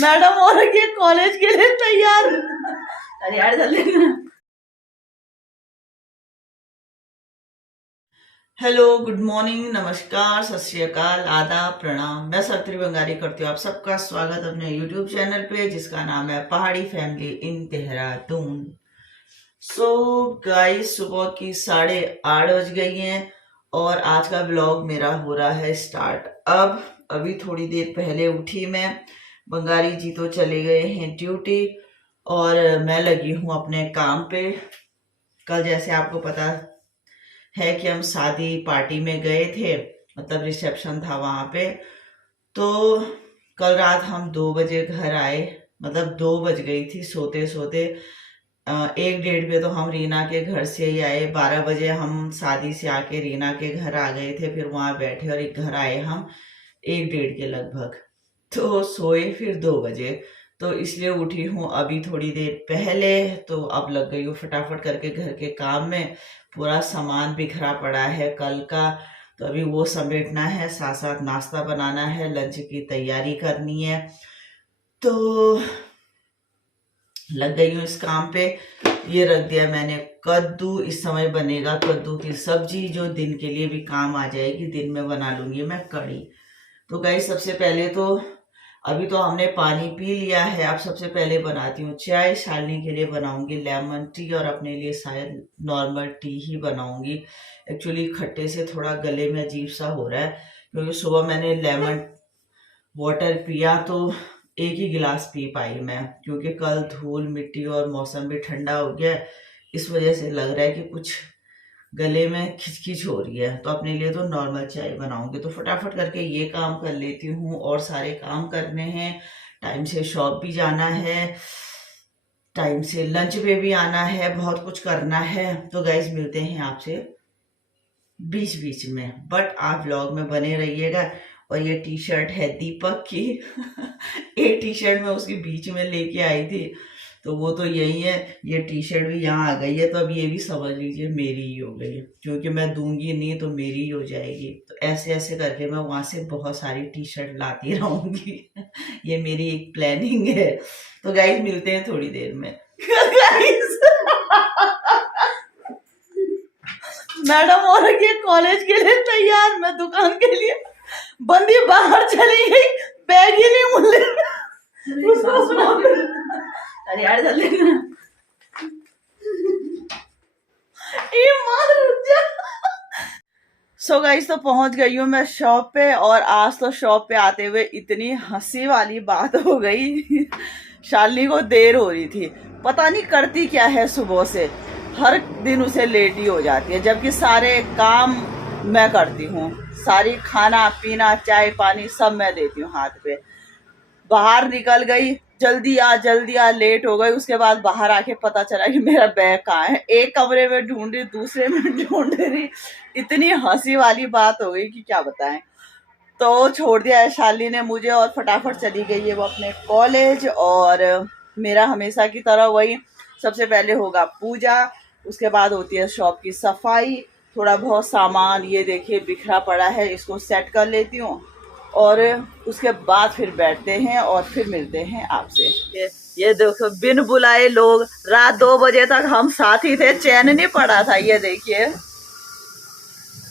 Madam हो रही है कॉलेज के लिए तैयार। अरे यार जल्दी। हेलो, गुड मॉर्निंग, नमस्कार, सत श्री अकाल, आदाब, प्रणाम। मैं सवित्री बंगारी करती हूँ आप सबका स्वागत अपने यूट्यूब चैनल पे जिसका नाम है पहाड़ी family in Dehradun. So guys, सुबह की 8:30 बज गई हैं और आज का ब्लॉग मेरा हो रहा है स्टार्ट। अभी थोड़ी देर पहले उठी मैं। बंगारी जी तो चले गए हैं ड्यूटी और मैं लगी हूँ अपने काम पे। कल जैसे आपको पता है कि हम शादी पार्टी में गए थे, मतलब रिसेप्शन था वहां पे। तो कल रात हम 2 बजे घर आए, मतलब 2 बज गई थी सोते सोते। 1 डेढ़ पे तो हम रीना के घर से ही आए। 12 बजे हम शादी से आके रीना के घर आ गए थे, फिर वहां बैठे और एक घर आए हम 1 डेढ़ के लगभग। तो सोए फिर 2 बजे, तो इसलिए उठी हूँ अभी थोड़ी देर पहले। तो अब लग गई हूँ फटाफट करके घर के काम में। पूरा सामान बिखरा पड़ा है कल का, तो अभी वो समेटना है, साथ साथ नाश्ता बनाना है, लंच की तैयारी करनी है। तो लग गई हूँ इस काम पे। ये रख दिया मैंने कद्दू, इस समय बनेगा कद्दू की सब्जी जो दिन के लिए भी काम आ जाएगी। दिन में बना लूंगी मैं कढ़ी। तो गाइस, सबसे पहले तो अभी तो हमने पानी पी लिया है। अब सबसे पहले बनाती हूँ चाय। शालिनी के लिए बनाऊंगी लेमन टी और अपने लिए शायद नॉर्मल टी ही बनाऊंगी। एक्चुअली खट्टे से थोड़ा गले में अजीब सा हो रहा है, क्योंकि सुबह मैंने लेमन वाटर पिया तो एक ही गिलास पी पाई मैं, क्योंकि कल धूल मिट्टी और मौसम भी ठंडा हो गया। इस वजह से लग रहा है कि कुछ गले में खिचखिच हो रही है। तो अपने लिए तो नॉर्मल चाय बनाऊंगी। तो फटाफट करके ये काम कर लेती हूँ और सारे काम करने हैं। टाइम से शॉप भी जाना है, टाइम से लंच पे भी आना है, बहुत कुछ करना है। तो गाइस, मिलते हैं आपसे बीच बीच में, बट आप व्लॉग में बने रहिएगा। और ये टी शर्ट है दीपक की। एक टी शर्ट मैं उसके बीच में लेके आई थी, तो वो तो यही है। ये टी शर्ट भी यहाँ आ गई है, तो अब ये भी समझ लीजिए मेरी ही हो गई है, क्योंकि मैं दूंगी नहीं तो मेरी ही हो जाएगी। तो ऐसे ऐसे करके मैं वहां से बहुत सारी टी शर्ट लाती रहूंगी। ये मेरी एक प्लानिंग है। तो गाइस, मिलते हैं थोड़ी देर में। गाइस, मैडम हो रही है कॉलेज के लिए तैयार, मैं दुकान के लिए बंदी बाहर चली गई, बैग ही नहीं मिले। अरे यार जल्दी। सो गाइस, तो पहुंच गई हूँ मैं शॉप पे। और आज तो शॉप पे आते हुए इतनी हंसी वाली बात हो गई। शालिनी को देर हो रही थी, पता नहीं करती क्या है सुबह से। हर दिन उसे लेट ही हो जाती है, जबकि सारे काम मैं करती हूँ। सारी खाना पीना चाय पानी सब मैं देती हूँ हाथ पे। बाहर निकल गई, जल्दी आ, लेट हो गई। उसके बाद बाहर आके पता चला कि मेरा बैग कहाँ है। एक कमरे में ढूंढ रही, दूसरे में ढूंढ रही। इतनी हंसी वाली बात हो गई कि क्या बताएं। तो छोड़ दिया है शालिनी ने मुझे और फटाफट चली गई है वो अपने कॉलेज। और मेरा हमेशा की तरह वही, सबसे पहले होगा पूजा, उसके बाद होती है शॉप की सफाई। थोड़ा बहुत सामान ये देखिए बिखरा पड़ा है, इसको सेट कर लेती हूँ और उसके बाद फिर बैठते हैं और फिर मिलते हैं आपसे। ये देखो, बिन बुलाए लोग, रात 2 बजे तक हम साथ ही थे, चैन नहीं पड़ा था। ये देखिए।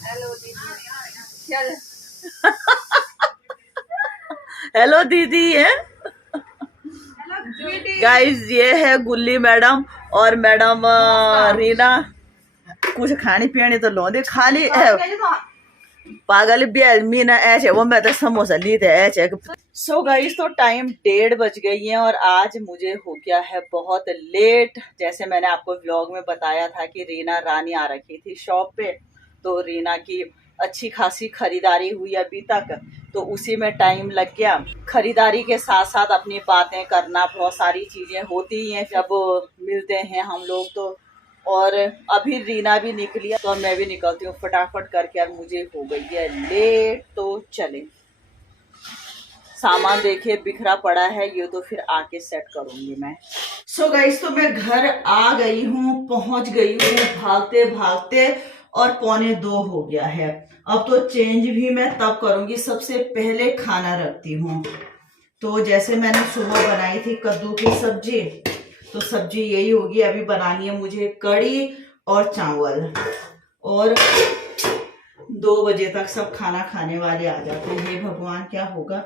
हेलो दीदी। हेलो दीदी है। गाइस, ये है गुल्ली मैडम और मैडम रीना। कुछ खाने पीने तो लो दे, खाली पागल मीना ऐसे वो मैं तो समोसा ली थे ऐसे। सो गाइस, तो टाइम 1:30 बज गई है और आज मुझे हो गया है बहुत लेट। जैसे मैंने आपको व्लॉग में बताया था कि रीना रानी आ रखी थी शॉप पे, तो रीना की अच्छी खासी खरीदारी हुई अभी तक, तो उसी में टाइम लग गया। खरीदारी के साथ साथ अपनी बातें करना, बहुत सारी चीजें होती ही हैं जब मिलते हैं हम लोग। तो और अभी रीना भी निकली तो मैं भी निकलती हूँ फटाफट करके। और मुझे हो गई है लेट, तो चले। सामान देखिए बिखरा पड़ा है, ये तो फिर आके सेट करूंगी मैं। सो गाइस, तो मैं घर आ गई हूँ, पहुंच गई हूँ भागते भागते और 1:45 हो गया है। अब तो चेंज भी मैं तब करूंगी। सबसे पहले खाना रखती हूँ। तो जैसे मैंने सुबह बनाई थी कद्दू की सब्जी, तो सब्जी यही होगी। अभी बनानी है मुझे कढ़ी और चावल, और 2 बजे तक सब खाना खाने वाले आ जाते हैं। हे भगवान क्या होगा,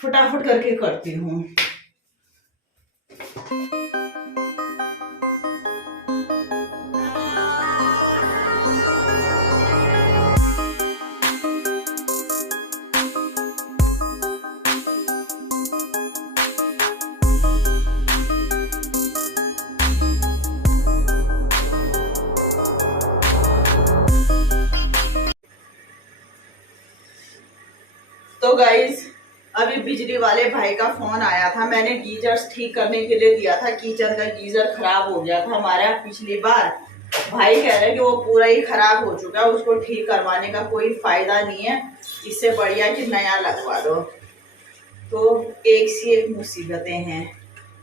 फटाफट करके करती हूँ। तो गाइज अभी बिजली वाले भाई का फोन आया था। मैंने गीजर ठीक करने के लिए दिया था, किचन का गीजर खराब हो गया था हमारा पिछली बार। भाई कह रहे कि वो पूरा ही खराब हो चुका है, उसको ठीक करवाने का कोई फायदा नहीं है, इससे बढ़िया कि नया लगवा दो। तो एक से एक मुसीबतें हैं,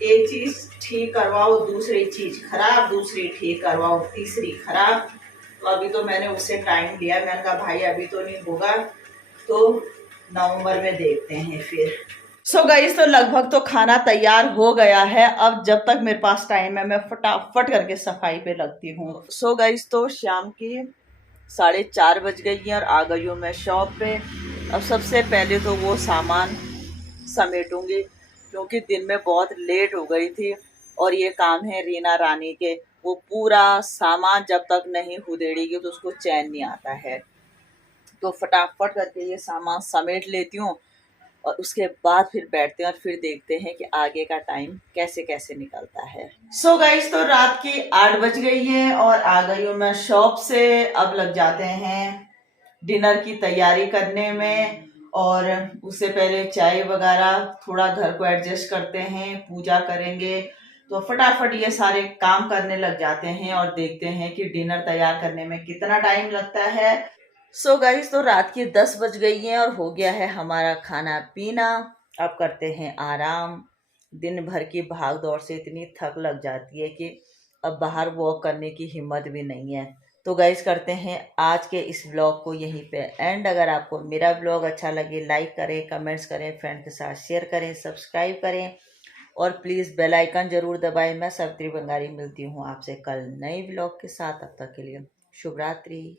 एक चीज ठीक करवाओ दूसरी चीज खराब, दूसरी ठीक करवाओ तीसरी खराब। तो अभी तो मैंने उससे टाइम लिया, मैंने कहा भाई अभी तो नहीं होगा, तो नवंबर में देखते हैं फिर। सो गाइस तो लगभग तो खाना तैयार हो गया है। अब जब तक मेरे पास टाइम है मैं फटाफट करके सफाई पे लगती हूँ। सो गाइस तो शाम की 4:30 बज गई हैं और आ गई हूँ मैं शॉप पे। अब सबसे पहले तो वो सामान समेटूंगी, क्योंकि दिन में बहुत लेट हो गई थी। और ये काम है रीना रानी के, वो पूरा सामान जब तक नहीं उधेड़ेगी तो उसको चैन नहीं आता है। तो फटाफट करके ये सामान समेट लेती हूँ और उसके बाद फिर बैठते हैं और फिर देखते हैं कि आगे का टाइम कैसे कैसे निकलता है। सो गाइस तो रात की 8 बज गई है और आ गई हूँ मैं शॉप से। अब लग जाते हैं डिनर की तैयारी करने में, और उससे पहले चाय वगैरह थोड़ा घर को एडजस्ट करते हैं, पूजा करेंगे। तो फटाफट ये सारे काम करने लग जाते हैं और देखते हैं कि डिनर तैयार करने में कितना टाइम लगता है। सो गाइस तो रात की 10 बज गई हैं और हो गया है हमारा खाना पीना। अब करते हैं आराम। दिन भर की भाग दौड़ से इतनी थक लग जाती है कि अब बाहर वॉक करने की हिम्मत भी नहीं है। तो गाइस करते हैं आज के इस ब्लॉग को यहीं पे एंड। अगर आपको मेरा ब्लॉग अच्छा लगे लाइक करें, कमेंट्स करें, फ्रेंड के साथ शेयर करें, सब्सक्राइब करें और प्लीज़ बेल आइकन जरूर दबाएं। मैं सावित्री बंगारी मिलती हूँ आपसे कल नई ब्लॉग के साथ। तब तक के लिए शुभ रात्रि।